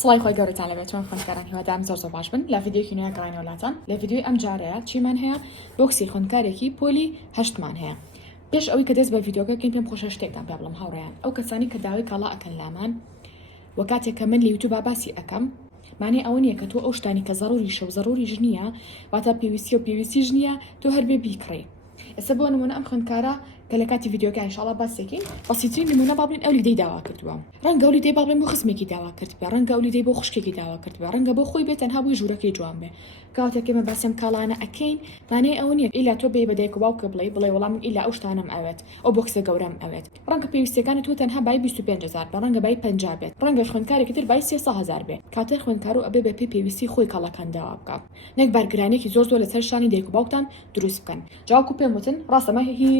سڵای خۆی گەورەتان لەبێت چۆن خوێندکاران هیوادارم زۆر باش بن لە ڤیدیۆکی نوێ گەڕینەوەلاتان لە ڤیدیۆی ئەم جارەیە چیمان هەیە بۆکسی خوێندکارێکی پۆلی 8مان هەیە. پێش ئەوەی کە دەست بە ڤیدیۆکە بکەین پێم خۆشە شتێکتان پێ بڵێم هاوڕێیان ئەو کەسانی کە داوای کاڵا ئەکەن لامان وە کاتێک کە من لە یوتیوب باسی ئەەکەم معنی ئەوە نییە کە تۆ ئەو شتانی کە ضروری شە و ضروری ژنیە واتە پێویستی و پێویستی ژنیە تۆ هەربێ بیکڕی. ئێستا بۆ نمونە ئەم خوێندکارە کە لە کاتی ڤیدیۆکە ئینشاڵڵا باسێکین بەسیترین نمونە با بڵین ئەو لیدەی داوا کردووە ڕەنگە ئەو لیدەی با بڵێن بۆ خزمێکی داوا کردووە ڕەنگە ئەو لیدەی بۆ خوشکێکی داوا کردووە ڕەنگە بۆ خۆی بێت تەنها بۆی ژوورەکەی جوان بێ کاتێک ئێمە باسم کاڵانە ئەکەین مانەی ئەوە نییە ئیلا تۆ بێ بەدایک و باوکە بڵێ وەڵام ئیلا ئەو شتانم ئەوێت ئەو بۆکسە گەورەم ئەوێت ڕەنگە پێویستەکانت تۆ تەنها بای 25000 بە ڕەنگە بای 50 بێت ڕەنگە خوێندکارێکی تر بای 300000 بێت کاتێ خوێندکار و ئەبێ بە پێویستی خۆی کاڵەکان داوا بکات نەک بارگرانێکی زۆر لەسەر شانی دایک و باوکتان دروست بکەن جاوکو پێم وتن ڕاستەمە هی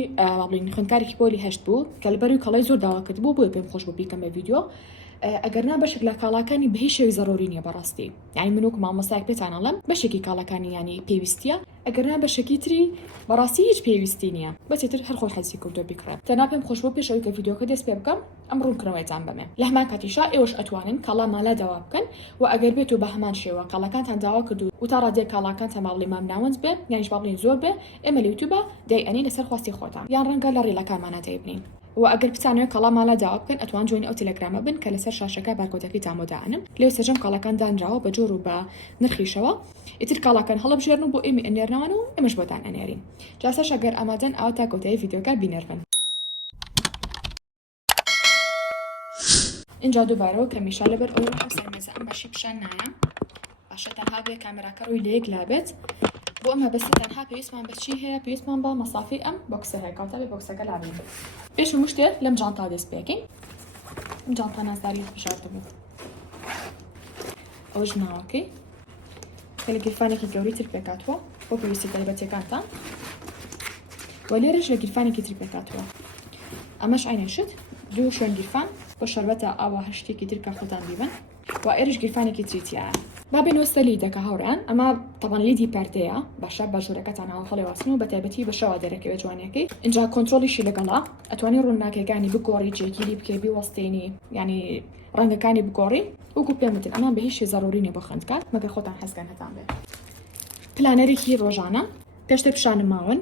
بڵین خوێندکارێکی پۆلی 8 بوو کە لەبەروی کەڵای زۆر داوا کرد بوو بۆیە پێم خۆش بوو بیکەم بە ڤیدیۆ ئەگەرنا بەشێک لە کاڵاکانی بە هیچ شێوی ضروری نییە بەڕاستی یعنی من وەکو مامۆستایەک پێتان ئەڵێم بەشێکی کاڵەکانی ینی پێویستیە ئەگەرنا بەشێکی تری بەڕاستی هیچ پێویستی نییە بەسێتر هەر خۆی حەزی کەوتۆ بیکڕێت تەنها پێم خۆش بۆ پێشەوەی کە ڤیدیۆکە دەست پێ بکەم ئەم ڕوونکردنەوەیتان بەمێ لە هەمان کاتیشا ئێوەش ئەتوانن کاڵا مالا داوا بکەن و ئەگەر بێت و بە هەمان شێوە کاڵەکانتان داوا کردو و تا ڕادێک کاڵاکانتان ماڵی مام ناوەنج بێ یانیش باڵین زۆر بێ ئێمە لە یوتیوبە دەیئەنی لەسەر خواستی خۆتان یان ڕەنگە لە ڕێلەکانمانە دەیبنین و ئەگەر بتانەوە کاڵا مالا داوا بکەن ئەتوان جوین ئەو تەلەگرامە بن کە لەسەر شاشەکە بارکۆدەکەی تامۆدانم لێو سەرجەم کاڵەکان دانراوە بە جۆر و بە نرخیشەوە ئیتر کاڵاکان هەڵەبژێرن و بۆ ئێمە ئەنێرنەوەن و ئێمەش بۆتان ئەنێرین جاسەش ئەگەر ئامادەن ئەو تا کۆتایی ڤیدیۆکە بینێرن اینجا دووبارەوە کەمیشا لەبەر ئەو سەرمێزە ئەم بەشی پیشان نایە باشە تەنها بێ کامێراکە ڕووی لە یەک لابێت بۆ ئەمە بەس تەنها پێویستمان بەچی هەیە پێویستمان بە مەسافی ئەم بۆکسە هەیە کاتە بێ بۆکسەکە لابێت پێش و شتێک لەم جانتا دەست پێکەین ئەم جانتا نازداری بژاردە بوو ئەوەش ناوەکەی کە لە گیرفانێکی گەوری تر پێکاتوە بۆ پێویستی تایبەتیەکانتان وە لێرەش لە گیرفانێکی تر پێکاتوە ئەمەش عینەشت دوو شوێن گیرفان بۆ شەربەتە ئاوا هەشتێکی تر کە خۆتان بیبن و ئێرش گیرفانێکی تریتیایە بابێنەوە سەلی دەکە هاوڕیان ئەمە تەبەن لیدی پەردەیە باشە باژوورەکەتان هەڵی واستن و بە تایبەتی بەشەوە دەرەکەوێت جوانەکەی اینجا کۆنتترۆلیشی لەگەڵا ئەتوانی ڕووناکەکانی بگۆڕی جێگیری بکەی بیوەستێنی ینی ڕەنگەکانی بگۆڕی وەکو پێم وتن ئەمان بە هیچ شێ ضروری نیە بۆ خوێندکار مەگەر خۆتان هەستگان هەتان بێت پلانەرێکی ڕۆژانە پێشتر پیشانماون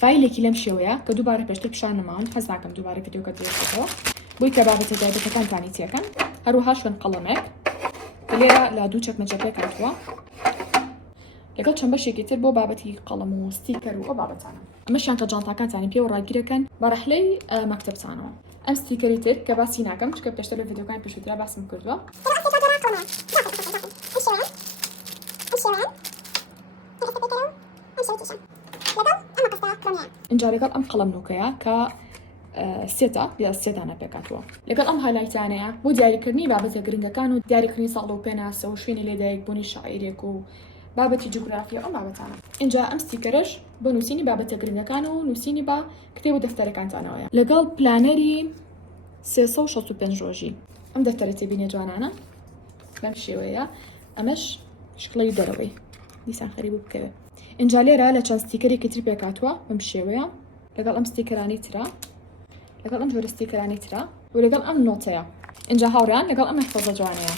فایلێکی لەم شێوەیە کە دووبارە پێشتر پیشانماون حەز ناکەم دووبارە ڤیدیۆکە درێژێتەوە بۆی کە بابەتە تایبەتەکانتانی تێکەن هەروەها شوێن قەڵەمێک لێرە لە دوو چەکمەجە پێکاتوە لەگەڵ چەند بەشێکی تر بۆ بابەتی قەڵەم و ستیکەر و ئەو بابەتانە ئەمەشیان کە جانتاکانتانی پێوە ڕاگیرەکەن بە ڕەحلەی مەکتەبتانەوە ئەم ستیکەری تر کە باسی ناکەم چکە پێشتر لە ڤیدیۆکانی پێشووترا باسم کردووە اینجا لەگەڵ ئەم قەڵەم نوکەیە کە سێتا یا سێدانە پێکاتوە لەگەڵ ئەم هایلایتانەیە بۆ دیاریکردنی بابەتە گرنگەکان و دیاریکردنی ساڵ و پێناسە و شوێنی لێدایک بوونی شاعیرێک و بابەتی جوگرافیا ئەم بابەتانە اینجا ئەم ستیکەرش بۆ نووسینی بابەتە گرنگەکان و نووسینی بە کتێب و دەفتەرەکانتانەوەیە لەگەڵ پلانەری 365 ڕۆژی ئەم دەفتەرە تێبینێ جوانانە بەم شێوەیە ئەمەش شکڵی دەرەوەی دیسان خەریب بکەوێت اینجا لێرە لە چەند ستیکەرێکی تر پێکاتوە بەم شێوەیە لەگەڵ ئەم ستیکەرانی ترا لەگەڵ ئەم جۆرە ستیکەرانی ترا و لەگەڵ ئەم نۆتەیە اینجا هاوڕیان لەگەڵ ئەم مەحفەزە جوانەیە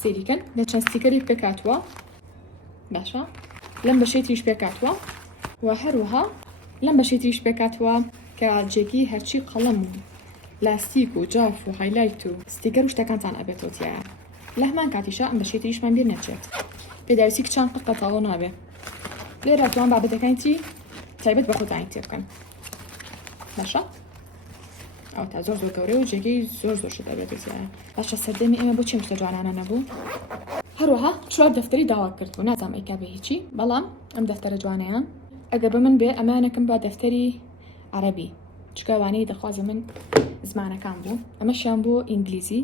سێریکەن لە چەند ستیکەری پێکاتوە باشە لەم بەشەی تریش پێکاتوە و هەروەها لەم بەشەی تریش پێکاتوە کە جێگی هەرچی قەڵەم و لاستیک و جاف و هایلایت و ستیکەر و شتەکانتان ئەبێتەوە تایە لە هەمان کاتیشە ئەم بەشەی تریشمان بیر نەچێت پێداویستی کچان قەت تاڵۆ نابێ لێرە توان بابەتەکانی تری تایبەت بە خۆتانی تێ بکەن باشە ئەو تا زۆر گەورە و جێگەی زۆر شت ئەبێتەوە باشە سەردەمی ئێمە بۆ چێم شتە جوانانە نەبوو هەروەها چوار دەفتەری داوا کردبوو نازام ئەیکا بێ هیچی بەڵام ئەم دەفتەرە جوانەیان ئەگەر بە من بێ ئەمانەکەم بە دەفتەری عەرەبی چکەوانەی دەخوازە من زمانەکان بوو ئەمەشیان بۆ ئینگلیزی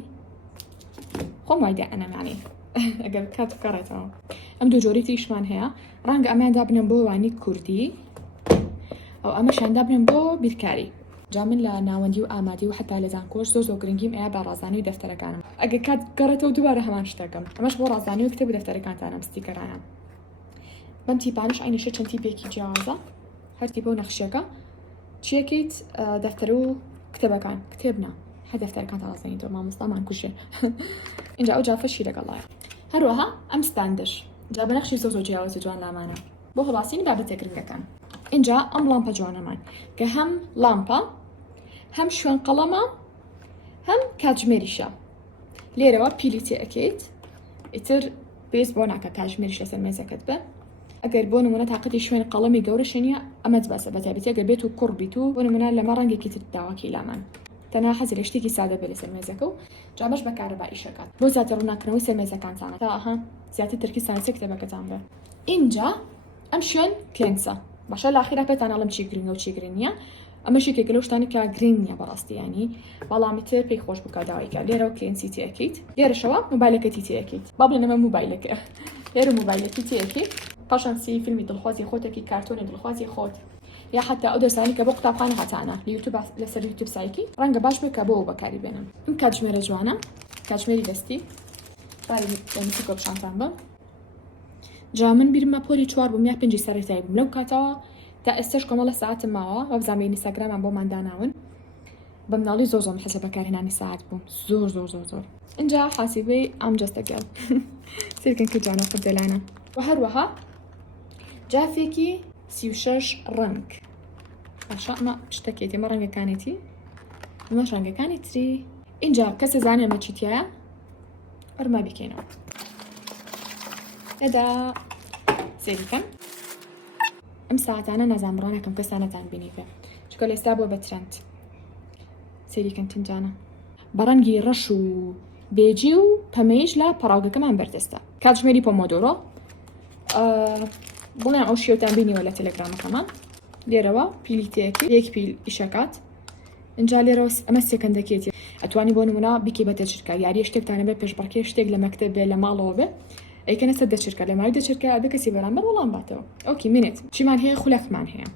خۆم وایدا ئەنەمانی ئەگەر کات بکەڕێتەوە ئەم دوو جۆری تریشمان هەیە ڕەنگە ئەمان دابنم بۆ وانی کوردی ئەو ئەمەشیان دابنم بۆ بیرکاری جا من لە ناوەندی و ئامادی و حتا لە زانکۆش زۆر گرنگیم ئەیە بە ڕازانی و دەفتەرەکانم ئەگەر کات گەڕێتەوە دووبارە هەمان شتەکەم ئەمەش بۆ ڕازانی و کتێب و دەفتەرەکانتانم ستیکەرانە بەم تیپانش عینەشە چەند تیپێکی جیاوازە هەر تیپە و نەخشیەکە چیەکەیت دەفتەر و کتێبەکان کتێبنا دەفتەرەکان تازانیتەوە مامۆستامان کوژێ اینجا ئەو جافەشی لەگەڵایە هەروەها ئەم ستاندش جا بەنەخشی زۆ جیاوازی جوان لامانە بۆ هەڵاسینی بابەتە گرنگەکان اینجا ئەم لامپە جوانەمان کە هەم لامپە هەم شوێن قەڵەمە هەم کاتژمێریشە لێرەوە پیلی تێ ئەەکەیت ئیتر پێویست بۆ ناکە کاتژمێریش لەسەر مێزەکەت بە ئەگەر بۆ نمونە تااقەتی شوێن قەڵەمی گەورەشە نیە ئەمەت بەسە بەتابێت ئەگەر بێت و کوڕ بیت و بۆ نمونە لەمە ڕەنگێکی تر داواکی لامان تەنها حەزی لە شتێکی سادە بێ لەسەر مێزەکە و جابەش بەکارەبایی شەکات بۆ زیاتر ڕووناکردنەوەی سەر مێزەکانتانە تا ئەها زیاتر ترکی سانسی کتێبەکەتان بێ اینجا ئەم شوێن کلێنسە باشە لاخیرا پێتان ئەڵم چی گرنگە و چی گرنگ نییە ئەمەشی کێکە لەو شتانی کە گرنگ نییە بەڕاستی ینی بەڵامی تر پێی خۆش بکە داوایکە لێرەوە کلێنسی تێەکەیت لێرەشەوە موبایلەکەتی تێەکەیت با بڵێن ئەمە موبایلەکە لێرە موبایلەکی تێەکەیت پاشان سی فیلمی دڵخوازی خۆتێکی کارتۆنی دڵخوازی خۆت یا حتی ئەو دەرسانی کە بۆ قوتابخانە هاتانە لە یوتیوب لەسەر یوتیوب سایکی ڕەنگە باش بێت کە بۆ بەکاری بێنم ئەم کاتژمێرە جوانە کاتژمێری دەستی باری کۆپشانتان بە جا من بیرمە پۆلی 4 بووم یا 5 سەرەتایی بووم لەو کاتەوە تا ئێستش کۆمەڵە ساعتم ماوە وە بزانام ئینستاگرامان بۆمان داناون بە مناڵی زۆر حەزە بەکارهێنانی ساعت بووم زۆر اینجا حاسیبەی ئەم جەستەگەل سیرکن کە جوانە خوددەلانە و هەروەها جافێکی 36 ڕەنگ باشە ئەمە شتەکێتی ئەمە ڕەنگەکانێتی ئەمە ڕەنگەکانی تری اینجا کەسە زانێ ئەمە چیتیایە وەرما بکەینەوە ئەدا سێریکەن ئەم ساعتانە نازان بڕانەکەم کەسانەتان بینی پێ چکە لێستا بۆ بە ترەند سێریکەن تنجانە بەڕەنگی ڕەش و بێجی و پەمەیش لە پەراوگەکەمان بەردەستە کاتژمێری پۆمۆدۆرۆ بڵێن ئەو شێوتان بینیوە لە تەلەگرامەکەمان لێرەوە پیلی تێکی یەک پیل ئیشەکات اینجا لێرەوە ئەمە سێکەندەکێتی ئەتوانی بۆ نمونە بیکەی بە دەچرکە یاری شتێکتانە بێ پێشبڕکێ شتێک لە مەکتب بێ لە ماڵەوە بێ ئەیکەنە سەر دەچرکە لە مای دەچرکە ئەبێ کەسی بەرامبەر وەڵام باتەوە ئۆکی منێت چیمان هەیە خولەکمان هەیە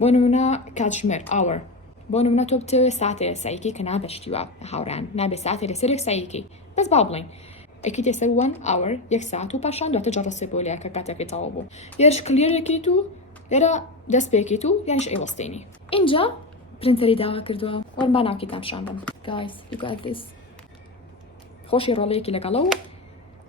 بۆ نمونە کاتژمێر ئاوەر بۆ نمونە تۆ بتەوێت ساتێ سایکی کە نابەشتیوە هاوران نابێ ساتێ لەسەر سایکی بەس با بڵێن ئەکی دەسەر 1 ئاوەر 1 ساعت و پاشان دواتە جەڕەسێ بۆ لایەکە کاتەکەی تەواو بوو لێرش کلێرێکیت و لێرە دەست پێکیت و یانش ئەیوەستێنی اینجا پرینتەری داوا کردووە وەرم با ناوکی تامشاندم guys you got this خۆشی ڕۆڵەیەکی لەگەڵە و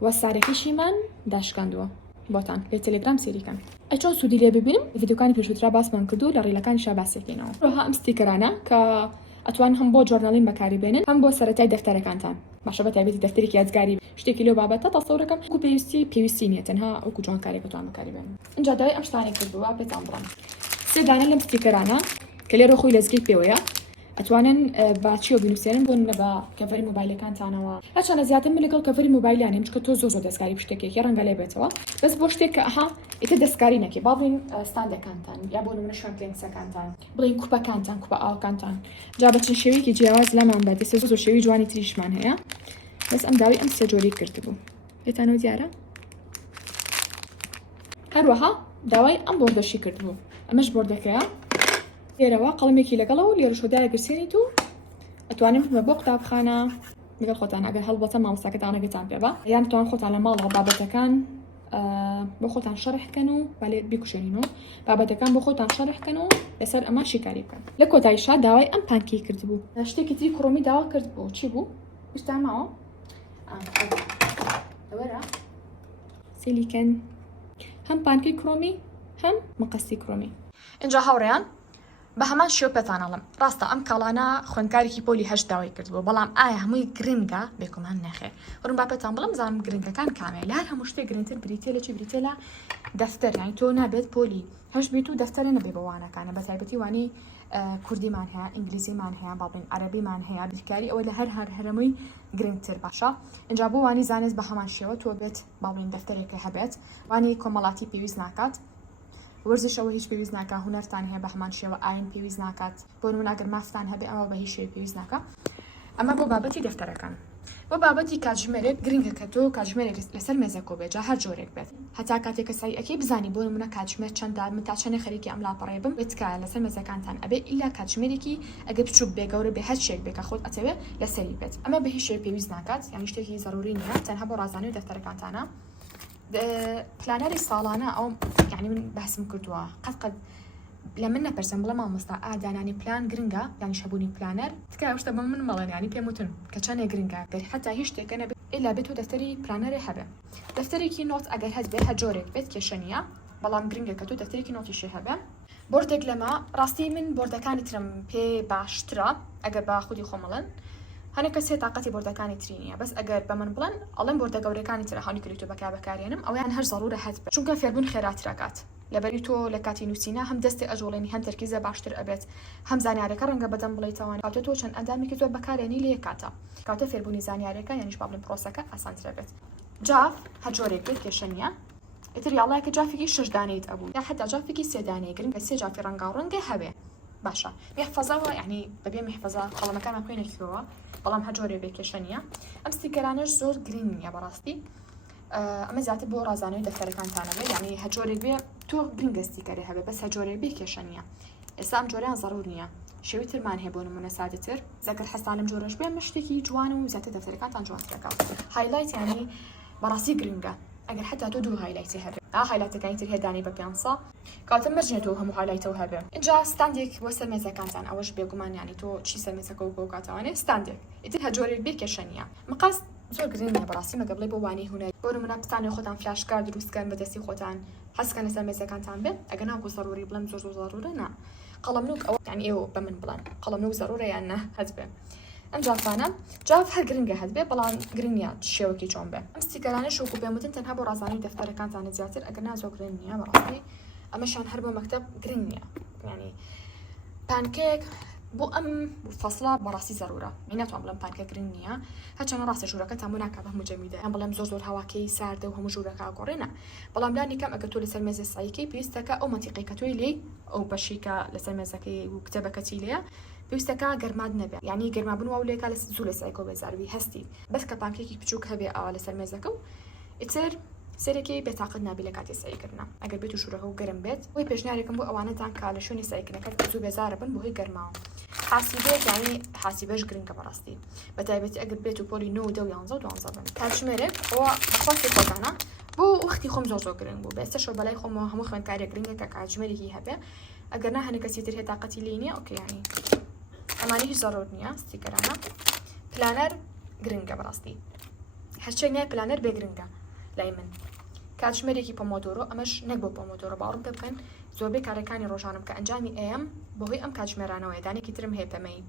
وەسارێکیشیمان داشکاندووە بۆتان لە تەلێگرام سێریکەن ئەی چۆن سوودی لێ ببینم ڤیدیۆکانی پێشووترا باسمان کردو لە ڕێلەکانیشا باسێکینەوە ڕۆها ئەم ستیکەرانە کە ئەتوان هەم بۆ جۆرناڵین بەکاری بێنن هەم بۆ سەرەتای دەفتەرەکانتان باشە بەتایبەتی دەفتەرێکی یادگاری شتێکی لێو بابەتە تەسەورەکەم وەکو پێویستی نیە تەنها وەکو جوانکارێک توان بەکاری بێنن اینجا داوای ئەم شتانێک کردووە پێتان بڵێم سێ دانە لەم ستیکەرانە کە لێرە خۆی لەزگەی پێوەیە ئەتوانن باچیەوە بنووسێنن بۆن لە بە کەڤەری موبایلەکانتانەوە هەرچەندە زیاتر من لەگەڵ کەڤەری موبایلانیم چکە تۆ زۆر دەستکاری شتێکێکی ڕەنگە لێ بێتەوە بەس بۆ شتێک کە ئەها ئیتر دەستکاری نەکەی با بڵین ستاندەکانتان یا بۆ نمونە شوێن کلێنسەکانتان بڵین کوپەکانتان کوپە ئاوەکانتان جا بە چەند شێوەیەکی جیاواز لەمان بە دەستێ زۆر شێوەی جوانی تریشمان هەیە بەس ئەم داوای ئەم سێ جۆری کردبوو پێتانەوە دیارە هەروەها داوای ئەم بۆردەشی کردبوو ئەمەش بۆردەکەیە لێرەوە قەڵمێکی لەگەڵەوە لێرە شۆدایە گرسێنیت و ئەتوانین بۆ قوتابخانە لەگەڵ خۆتان ئەگەر هەڵبەتە مامۆستاکەتان ئەگەتان پێ بە یان توان خۆتان لە ماڵەوە بابەتەکان بۆ خۆتان شەڕحکەن و بالێ بیکوشێنین و بابەتەکان بۆ خۆتان شەڕحکەن و لەسەر ئەمە شیکاری بکەن لە کۆتاییشا داوای ئەم پانکی کردبوو شتێکی تری کڕۆمی داوا کردبوو چی بوو شتاماوە ئەوەرە سیلیکەن هەم پانکی کڕۆمی هەم مەقەسی کڕۆمی اینجا هاوڕێیان بە هەمان شێوە پێتانەڵم ڕاستە ئەم کاڵانە خوێندکارێکی پۆلی هەشت داوای کردبوو بەڵام ئایا هەمووی گرنگە بێکۆمان نەخێ وەرم با پێتان بڵم زانم گرنگەکان کامێ لار هەموو شتێک گرنگتر بریتێ لە چی بریتێ لە دەفتەر یانی تۆ نابێت پۆلی هەشت بیت و دەفتەرە نەبێ بەوانەکانە بە تایبەتی وانی کوردیمان هەیە ئینگلیزیمان هەیە باڵین عەرەبیمان هەیە بیرکاری ئەوە لە هەر هەرەمووی گرنگتر باشە اینجا بۆ وانی زانست بە هەمان شێوە تۆ بێت باڵین دەفتەرێکە هەبێت وانی کۆمەڵاتی پێویست ناکات وەرزشەوە هیچ پێویست ناکە هونەرتان هەیە بە هەمان شێوە ئاین پێویست ناکات بۆ نمونە ئەگەر ماستان هەبێ ئەمە بە هیچ شێوەیەک پێویست ناکە ئەمە بۆ بابەتی دەفتەرەکان بۆ بابەتی کاتژمێرێک گرنگە کە تۆ کاتژمێرێک لەسەر مێزەکۆ بێت جا هەر جۆرێک بێت هەتا کاتێک کە سایەکەی بزانی بۆ نمونە کاتژمێر چەندە من تا چەندێک خەریکی ئەم لاپەڕێ بم بێتکایە لەسەر مێزەکانتان ئەبێ ئیلا کاتژمێرێکی ئەگەر بچووک بێ گەورە بێ هەر شتێک بێ کە خۆت ئەتەوێت لەسەری بێت ئەمە بە هیچ شێوەیەک پێویست ناکات یعنی شتێکی زەروری نییە تەنها بۆ ڕازانی و دەفتەرەکانتانە پلانەری ساڵانە ئەو یعنی من بەسم کردووە قەت لە من نەپەرسم بڵێ مامۆستا ئادانانی پلان گرنگە یانی شەبوونی پلانەر تکای شتە بە من مەڵێن ینی پێم وتن کە چەندێک گرنگە گەر حتا هیچ شتێکە نەبێت ئێلا بێت و دەفتەری پلانەرێ هەبێ دەفتەرێکی نۆت ئەگەر هەست بێت هەجۆرێک بێت کێشەنیە بەڵام گرنگە کە تۆ دەفتەرێکی نۆتیشێ هەبێ بۆردێک لەمە ڕاستی من بۆردەکانی ترم پێ باشترە ئەگەر با خودی خۆمەڵن هەنێک کەس هەیە تااقەتی بۆردەکانی تری نییە بەس ئەگەر بە من بڵێن ئەڵێن بۆردە گەورەکانی ترە هەڵی کردیتۆ بەکارێنم ئەویان هەر زەڕورە هەت بێت چونکە فێربوون خێراترەکات لەبەری تۆ لە کاتی نووسینە هەم دەستی ئەجۆڵێنی هەم تەرکیزە باشتر ئەبێت هەم زانیارەکە ڕەنگە بەدەم بڵێیتەوە کاتە تۆ چەند ئەندامێکی زۆر بەکارێنی لێ کاتە کاتە فێربوونی زانیارەکە یانیش با بڵێن پرۆسەکە ئاسانترە بێت جاف هەجۆرێک بێت کێشە نییە ئیتر یاڵایەکە جافێکی 6 دانەیت ئەبوو یا حتا جافێکی 3 دانەیە گرنگە 3 جافی ڕەنگاڕەنگە هەبێ باشە محفەزەوە یعنی بەبێ محفەزە قەڵەمەکانمان خوێنێکیەوە بەڵام هەجۆرێ بێ کێشە نییە ئەم ستیکەرانەش زۆر گرنگ نییە بەڕاستی ئەمە زیاتر بۆ ڕازانەوەی دەفتەرەکانتانەوە یعنی هەجۆرێک بێ تۆ گرنگە ستیکەرێ هەبێ بەس هەجۆرێک بێ کێشە نییە ئێستا ئەم جۆریان زەڕور نییە شێوی ترمان هەیە بۆ نمونە سادەتر زەگەر حەستان لەم جۆرەش بێ شتێکی جوان و زیاتر دەفتەرەکانتان جوانترەکە هایلایت یعنی بەڕاستی گرنگە ئەگەر حتا تۆ دوو هایلایتی هەبێ هایلایتەکانی تر هێدانی بە پێنسە کاتە مەرجێتەوە هەموو هایلایتەوە هەبێ اینجا ستاندێک بۆ سەر مێزەکانتان ئەوەش بێگومان یانی تۆ چی سەر مێزەکە و بۆ کاتەوانێ ستاندێک ئیتر هەجۆرێک بێ کێشە نییە مەقاس زۆر گرنگ نییە بەڕاستی مەگە بڵێ بۆ وانەی هونەر بۆ نمونە پستانی خۆتان فلاشکار دروستکەن بەدەستی خۆتان هەستکەن لەسەر مێزەکانتان بێت ئەگەر ناکو زەڕوری بڵێم زۆر زەڕورە نا قەڵەمنووک ئەوە یانی ئێوە بە من بڵێن قەڵەمنووک زەڕورە یان نە هەست بێ ئەم جافانە جاف هەر گرنگە هەت بێ بەڵام گرنگ نییە شێوەکی چۆن بێ ئەم ستیکەرانە شوکو پێم وتن تەنها بۆ ڕازانەوەی دەفتەرەکانتانە زیاتر ئەگەر نازۆ گرنگ نییە بەڕاستی ئەمەشان هەر بۆ مەکتەب گرنگ نییە ینی پانکێک بۆ ئەم فەسڵە بەڕاستی زەڕورە ناتوان بڵێم پانکە گرنگ نییە هەرچەندە ڕاستە ژوورەکە تامۆ ناکات بە هەموو جەمیدە ئەم بڵێم زۆر هەواکەی ساردە و هەموو ژوورەکە گۆڕێنە بەڵام لانی کەم ئەگەر تۆ لەسەر مێزە سایکەی پێویستەکە ئەو مەنتیقی کە تۆی لێ ئەو بەشیکە لەسەر مێزەکەی و کتێبەکەتی لێیە پێویستەکە گەرماد نەبێت یعنی گەرمابوون و لێکا لە زوو لە سایکۆ بێزاروی هەستی بەس کە پانکێکی بچووک هەبێ ئەوە لەسەر مێزەکە و ئیتر سەرێکی بێتاقەت نابی لە کاتی سایکردنا ئەگەر بێت و شوورەکە و گەرم بێت وی پێشنیارێکم بۆ ئەوانەتان کە لە شوێنی سایکردنەکە زوو بێزارە بن بۆ هۆی گەرماوە حاسیبێت یعنی حاسیبەش گرنگە بەڕاستی بەتایبەتی ئەگەر بێت و پۆلی 9 و 10 و 11 و 12 بن کاتژمێرێک ئەوە بەخواستی خۆتانە بۆ وەختی خۆم زۆر گرنگ بوو بێستەشەوە بەلای خۆمەوە هەموو خوێندکارێک گرنگە کە کاتژمێرێکی هەبێ ئەگەر نا هەنێک کەسی تر هەیە تاقەتی لێ نییە ئۆکێ یعنی ئەمانی هیچ زەڕور نییە ستیکەرانە پلانەر گرنگە بەڕاستی هەرچێک نییە پلانەر بێ گرنگە لای من کاتژمێرێکی پۆمۆدۆرۆ ئەمەش نەک بۆ پۆمۆدۆرۆ باوەڕم پێ بکەن زۆربەی کارەکانی ڕۆژانم کە ئەنجامی ئەم بەهۆی ئەم کاتژمێرانەوەی دانێکی ترم هەیە پەمەی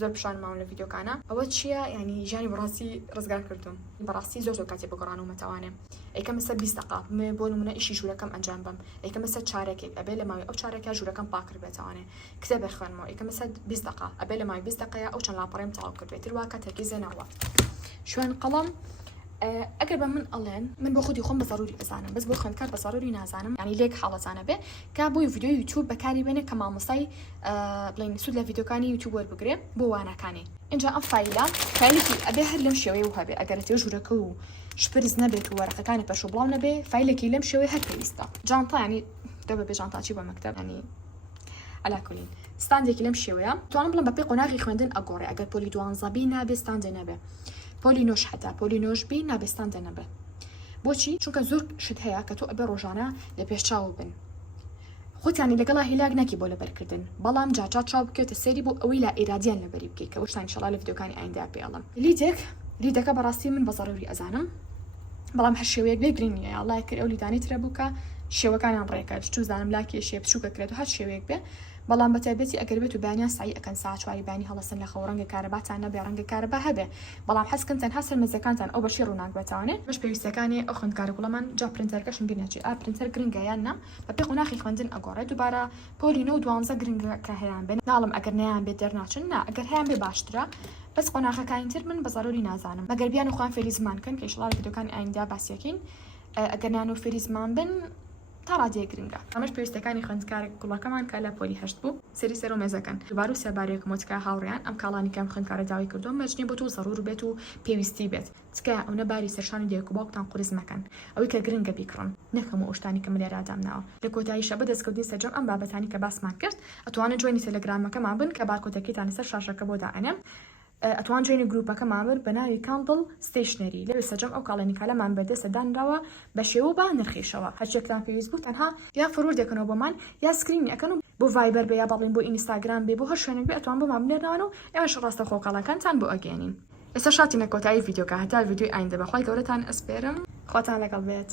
زۆر پیشانماون لە ڤیدیۆکانە ئەوە چییە ینی ژیانی بەڕاستی ڕزگار کردوم بەڕاستی زۆر کاتی بگەڕان و مەتەوانێ ئەیکەمە سەر 20 دقیقە بۆ نمونە ئیشی ژوورەکەم ئەنجام بم ئەیکەمە سەر چارەکێک ئەبێ لە ماوەی ئەو چارەکە ژوورەکەم پاکر بێتەوانێ کتێب بخوێنمەوە ئەیکەمە سەر 20 دقیقە ئەبێ لە ماوەی 20 دقیقە ئەو چەند لاپەڕێم تەواو کرد بێتر واکە تەرکیزێ ناوە شوێن قەڵەم ئەگەر بە من ئەڵێن من بۆ خودی خۆم بە ضروری ئەزانم بەس بۆ خوێندکار بە ضروری نازانم ینی لێک حاڵەزانە بێ کە بۆی ڤیدیۆ یوتیوب بەکاری بێنێ کە مامۆستای بڵین سوود لە ڤیدیۆکانی یوتیوب وەربگرێ بۆ وانەکانی اینجا ئەم فایلێکی ئەبێ هەر لەم شێوەیە و هەبێ ئەگەر تێ ژوورەکە و شپرز نەبێت و وەرەقەکانی پەش و بڵاو نەبێ فایلێکی لەم شێوەیە هەر پێویستە جانتا ینی دە بە بێ جانتاچی بە مەکتەب ینی ئەلاکولین ستاندێکی لەم شێوەیە توانم بڵم بەپێ قۆناغی خوێندن ئەگۆڕێ ئەگەر پۆلی 12 بی نابێ ستاندێ نەبێ پۆلی 9 حتا پۆلی 9 بی نابێستان دەنەبێ بۆچی چونکە زۆر شت هەیە کە تۆ ئەبێ ڕۆژانە لە پێشچاو بن خۆتیانی لەگەڵا هیلاک ناکی بۆ لەبەرکردن بەڵام جاجات چاو بکەوتە سەری بۆ ئەوەی لا ئێرادیان لەبەری بکەیت کە وشتان ئینشەڵا لە ڤیدیۆکانی ئایندا پێڵم لیدەکە بەڕاستی من بە ضروری ئەزانم بەڵام هەر شێوەیەک بێ گرنگ نییە ئەڵای کرد ئەو لیدانی ترە بووکە شێوەکانیان ڕێکە چوو زانم لا کێشێ بچووکە کرێت و هەر شێوەیەک بێ بەڵام بەتایبەتی ئەگەر بێت و بانیان سعی ئەکەن ساعت 4 بانی هەڵەسن لە خەوڕەنگە کارەباتان نەبێ ڕەنگە کارەبا هەبێ بەڵام حەزکن تەنها سەر مێزەکانتان ئەو بەشی ڕووناک بێتوانێ بەش پێویستەکانی ئەو خوێندکارە گوڵەمان جا پرینتەرەکەشم گرنگی پرینتەر گرنگە یان نە بەپێ قۆناغی خوێندن ئەگۆڕێت دووبارە پۆلی 9 و 12 گرنگە کە هەیەیان بێن ناڵم ئەگەر نەیان بێت دەرناچن نا ئەگەر هەیەیان بێ باشترە بەس قۆناغەکانی تر من بە ضروری نازانم مەگەر بیان و خوان فێری زمان کەن کە ئینشەڵا لە ڤیدیۆکانی ئایندا باسیەکەین ئەگەر نان و فێری زمان بن تا ڕادیە گرنگە ئەمەش پێویستەکانی خوێندکار گوڵەکەمان کە لە پۆلی 8 بوو سەری سەر و مێزەکەن دووبار و سێبارێک مۆتکە هاوڕیان ئەم کاڵانی کەم خوێندکارە داوای کردووە مەجنی بۆ تۆ زەڕور بێت و پێویستی بێت تکایە ئەو نەباری سەرشانی دێک و باوکتان قورس مەکەن ئەوەی کە گرنگە بیکڕن نەکەم و ئەوشتانی کە من لێرادام ناوە لە کۆتاییشە بەدەستکەوتنی سەرجەم ئەم بابەتانی کە باسمان کرد ئەتوانن جوێنی تەلەگرامەکەمان بن کە بارکۆدەکەیتانی سەر شاشەکە بۆ دائەنێم ئەتوان جوێنی گروپەکەمان بر بە ناوی کاندڵ ستیشنەری لەوێ سەرجەم ئەو کاڵێنی کالەمان بەردەستە دانراوە بە شێوە بە نرخێشەوە هەرچێکتان پێویست بوو تەنها یا فرور دەکەنەوە بۆمان یا سکرینی ئەەکەن و بۆ ڤایبەر بێ یا بەڵین بۆ ئینستاگرام بێ بۆ هەر شوێنێک بێ ئەتوان بۆمان بنێرنەوەن و ئێوەش ڕاستە خۆکاڵەکانتان بۆ ئەگەێنین ئێستا شاتینە کۆتایی ڤیدیۆکە هەتا ڤیدیۆی ئایندە بەخوای گەورەتان ئەسپێرم خواتان لەگەڵ بێت